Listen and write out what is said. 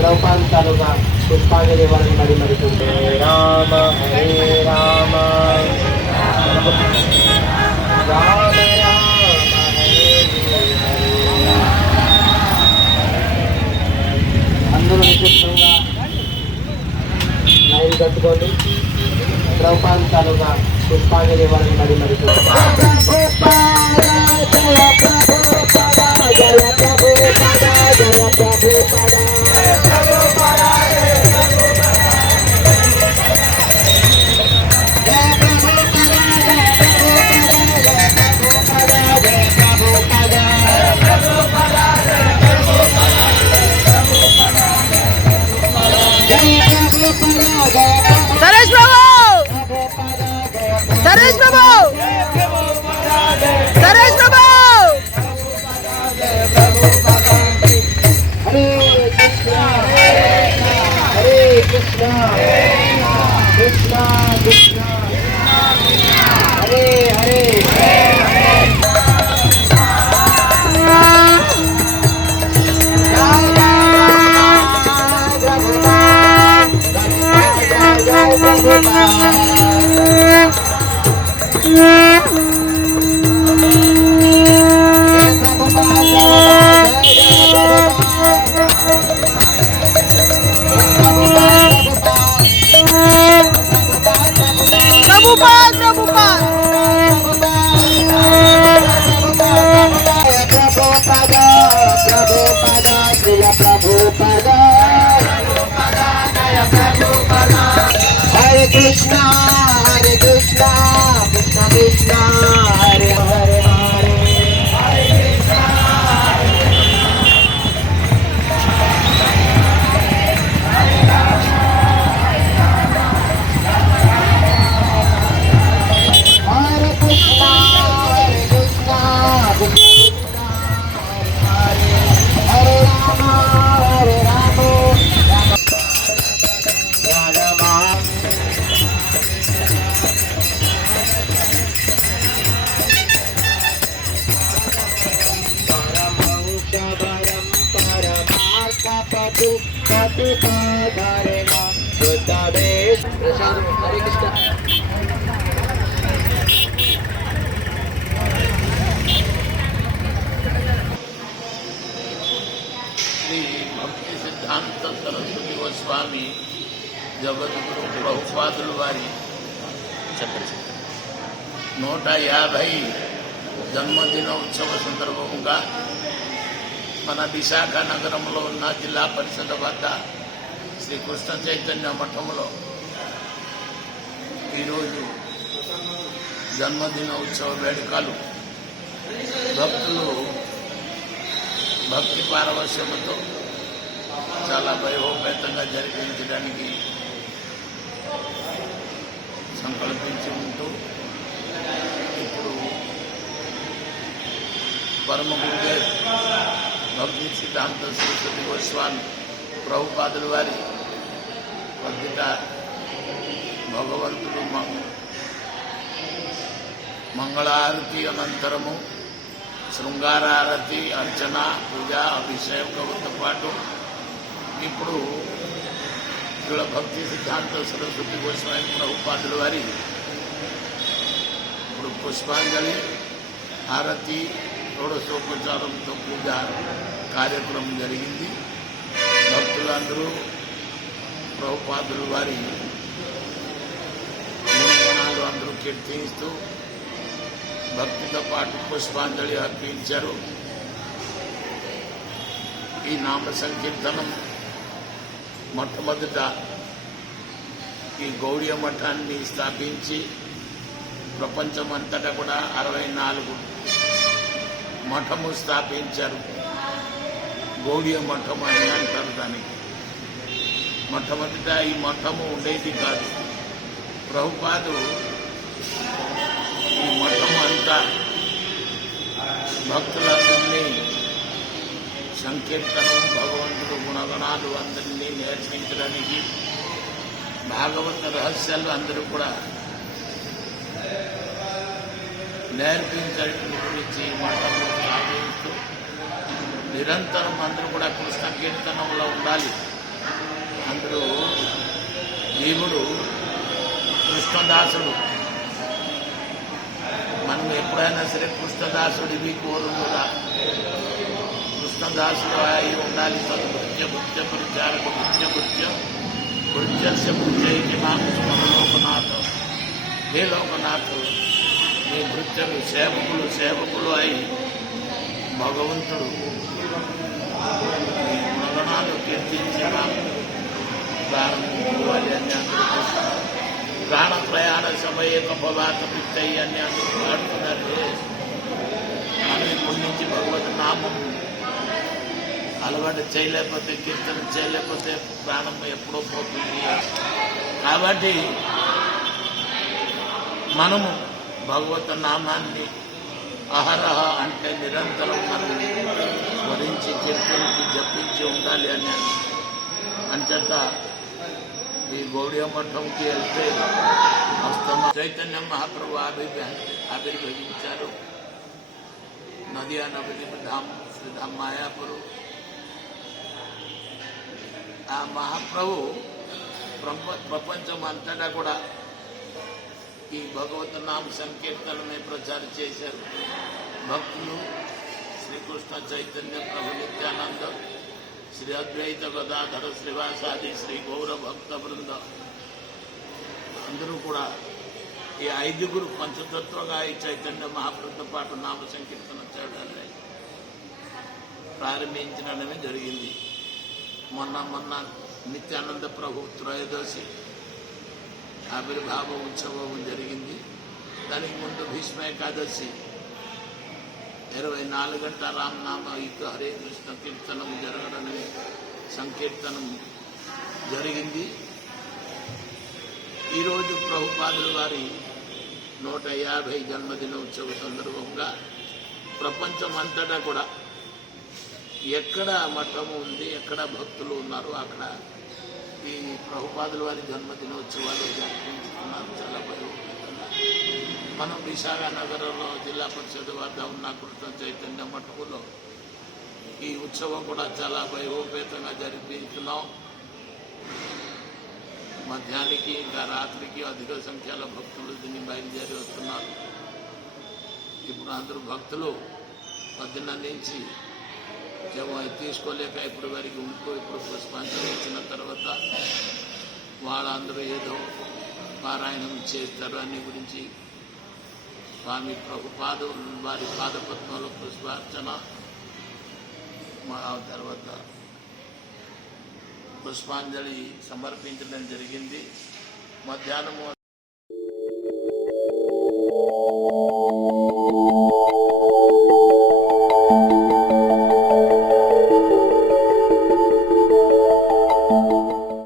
రూపాంతరాలుగా పుష్పాంజలి ఇవ్వాలని మరి మరి రామ హరే రామ రామ అందరూ నిశ్చితంగా లైన్ కట్టుకోండి రూపాంతరాలుగా పుష్పాంజలి ఇవ్వాలని మరి మరి Suresh babu, Suresh babu. Prabhupad Krishna, పరమార్థపటు పటుపాధరేణ శుద్ధమే ప్రసాదం హరే కృష్ణ శ్రీ భక్తి సిద్ధాంత సరస్వతి గోస్వామి జగద్గురు ప్రభుపాదులు వారి నూట యాభై జన్మదినోత్సవ సందర్భంగా మన విశాఖ నగరంలో ఉన్న జిల్లా పరిషత్ వద్ద శ్రీ కృష్ణ చైతన్య మఠంలో ఈరోజు జన్మదిన ఉత్సవ వేడుకలు. భక్తులు భక్తి పారవశ్యముతో చాలా వైభవపేతంగా జరిపించడానికి సంకల్పించి ఉంటూ ఇప్పుడు పరమ గురుదేవ్ భక్తి సిద్ధాంత సరస్వతి గోస్వామి ప్రభుపాదులు వారి వద్ద భగవంతుడు మంగళారతి అనంతరము శృంగారారతి అర్చన పూజ అభిషేకంతో పాటు ఇప్పుడు ఇక్కడ భక్తి సిద్ధాంత సరస్వతి గోస్వామి ప్రభుపాదుల వారి ఇప్పుడు పుష్పాంజలి హారతి షోడశోపచారంతో పూజ కార్యక్రమం జరిగింది. భక్తులందరూ ప్రభుపాదుల వారి గుణగణాలు అందరూ కీర్తిస్తూ భక్తితో పాటు పుష్పాంజలి అర్పించారు. ఈ నామ సంకీర్తనం మొట్టమొదట ఈ గౌడీయ మఠాన్ని స్థాపించి ప్రపంచమంతటా కూడా అరవై నాలుగు మఠము స్థాపించారు. గౌడీయ మఠం అని అంటారు దానికి మొట్టమొదట ఈ మఠము ఉండేది కాదు. ప్రభుపాదు ఈ మఠం అంతా భక్తులందరినీ సంకీర్తనం భగవంతుడు గుణగణాలు అందరినీ నేర్పించడానికి భాగవత రహస్యాలు అందరూ కూడా నేర్పించడం గురించి మఠంలో సాధిస్తూ నిరంతరం అందరూ కూడా కృష్ణ కీర్తనంలో ఉండాలి. అందరూ దేవుడు కృష్ణదాసుడు. మనం ఎప్పుడైనా సరే కృష్ణదాసుడివి కూడా కృష్ణదాసుడు అయి ఉండాలి. తను నృత్య నృత్య పరిచారక నృత్య నృత్యం నృత్యస్య నృత్యకి నాకు లోకనాథం. హే లోకనాథం మీ నృత్యలు సేవకులు సేవకులు అయి భగవంతుడు మీ గుణగణాలు ప్రారంభించుకోవాలి అని ప్రాణ ప్రయాణ సమయ కపవాత పిత్తయ్య అని అందరూ మనం ఇప్పటి నుంచి భగవత్ నామం అలవాటు చేయలేకపోతే కీర్తన చేయలేకపోతే ప్రాణం ఎప్పుడో పోతుంది కాబట్టి మనము భగవత్ నామాన్ని అహరహ అంటే నిరంతరం మనం స్మరించి కీర్తనకి జపించి ఉండాలి అని అంచేత ఈ గౌడీయ మఠంకి వెళ్తే అస్తమ చైతన్య మహాప్రభు ఆవిర్భ ఆవిర్భవించారు. నదియా నవది ధామ్ శ్రీధామ్ మాయాపురు. ఆ మహాప్రభు ప్రపంచం అంతటా కూడా ఈ భగవత నామ సంకీర్తనని ప్రచారం చేశారు. భక్తులు శ్రీకృష్ణ చైతన్య ప్రభు నిత్యానంద శ్రీ అద్వైత గదాధర శ్రీవాసాది శ్రీ గౌర భక్త బృంద. అందరూ కూడా ఈ ఐదుగురు పంచతత్వగా ఈ చైతన్య మహాప్రభుతో పాటు నామ సంకీర్తన చేయడాన్ని ప్రారంభించడమే జరిగింది. మొన్న మొన్న నిత్యానంద ప్రభు త్రయోదశి ఆవిర్భావ ఉత్సవం జరిగింది. దానికి ముందు భీష్మ ఏకాదశి. ఇరవై నాలుగు గంటల రామనామ యుద్ధ హరే కృష్ణ కీర్తనం జరగడమే సంకీర్తనం జరిగింది. ఈరోజు ప్రభుపాదుల వారి నూట యాభై జన్మదినోత్సవ సందర్భంగా ప్రపంచం అంతటా కూడా ఎక్కడ మఠము ఉంది ఎక్కడ భక్తులు ఉన్నారో అక్కడ ఈ ప్రభుపాదుల వారి జన్మదినోత్సవాలు జరుపుకుంటున్నారు. చాలా వైభవంగా మనం విశాఖనగరంలో జిల్లా పరిషత్ వద్ద ఉన్న కృష్ణ చైతన్య మటుకులో ఈ ఉత్సవం కూడా చాలా వైభవపేతంగా జరిపించున్నాం మధ్యాహ్నానికి ఇంకా రాత్రికి అధిక సంఖ్యలో భక్తులు దీన్ని బయలుదేరి వస్తున్నారు. ఇప్పుడు అందరూ భక్తులు పొద్దున్న నుంచి తీసుకోలేక ఇప్పుడు వరకు ఉంటూ ఇప్పుడు పుష్పాంజలి ఇచ్చిన తర్వాత వాళ్ళందరూ ఏదో పారాయణం చేస్తారు. అన్ని గురించి స్వామి ప్రభుపాద వారి పాదపద్మంలో పుష్పార్చన. మా తర్వాత పుష్పాంజలి సమర్పించడం జరిగింది. మధ్యాహ్నము